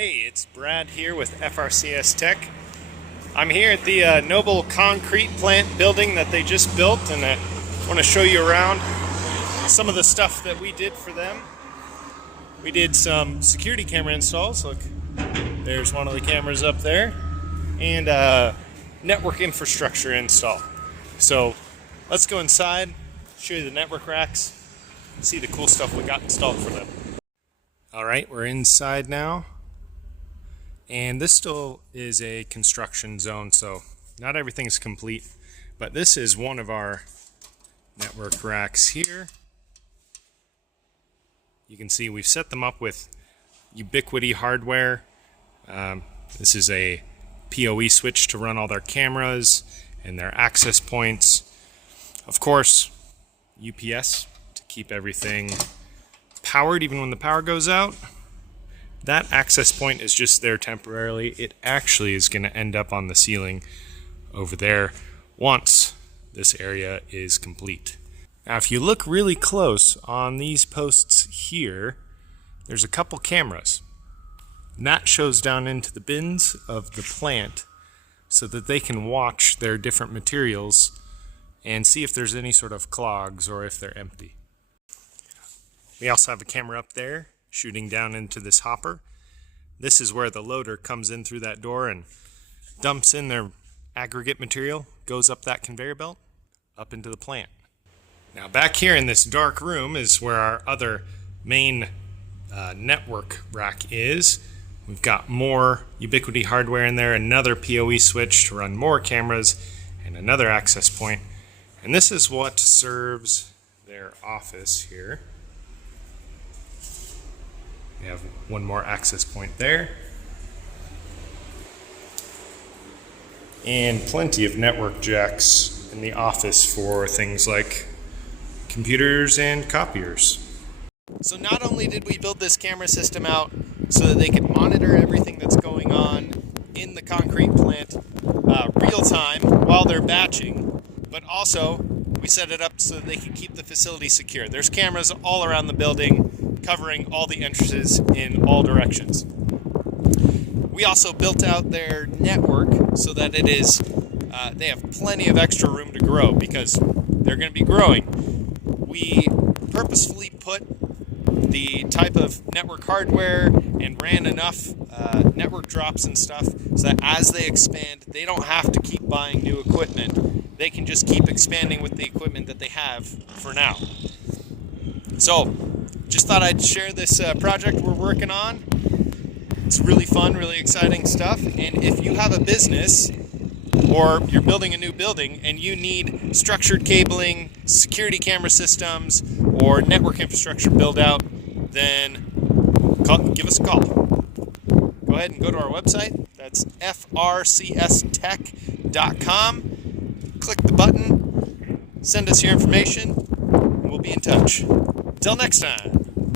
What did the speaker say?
Hey, it's Brad here with FRCS Tech. I'm here at the Noble concrete plant building that they just built, and I want to show you around some of the stuff that we did for them. We did some security camera installs. Look, there's one of the cameras up there, and network infrastructure install. So let's go inside, show you the network racks, see the cool stuff we got installed for them. All right, we're inside now. And this still is a construction zone, so not everything is complete, but this is one of our network racks here. You can see we've set them up with Ubiquiti hardware. This is a PoE switch to run all their cameras and their access points. Of course, UPS to keep everything powered even when the power goes out. That access point is just there temporarily. It actually is going to end up on the ceiling over there once this area is complete. Now, if you look really close on these posts here, there's a couple cameras. And that shows down into the bins of the plant so that they can watch their different materials and see if there's any sort of clogs or if they're empty. We also have a camera up there shooting down into this hopper. This is where the loader comes in through that door and dumps in their aggregate material, goes up that conveyor belt, up into the plant. Now back here in this dark room is where our other main network rack is. We've got more Ubiquiti hardware in there, another PoE switch to run more cameras, and another access point. And this is what serves their office here. We have one more access point there. And plenty of network jacks in the office for things like computers and copiers. So not only did we build this camera system out so that they could monitor everything that's going on in the concrete plant real time while they're batching, but also we set it up so that they can keep the facility secure. There's cameras all around the building covering all the entrances in all directions. We also built out their network so that it is, they have plenty of extra room to grow because they're going to be growing. We purposefully put the type of network hardware and ran enough network drops and stuff so that as they expand, they don't have to keep buying new equipment. They can just keep expanding with the equipment that they have for now. So, just thought I'd share this project we're working on. It's really fun, really exciting stuff. And if you have a business or you're building a new building and you need structured cabling, security camera systems, or network infrastructure build out, then give us a call. Go ahead and go to our website. That's frcstech.com. Click the button, send us your information, and we'll be in touch. Till next time.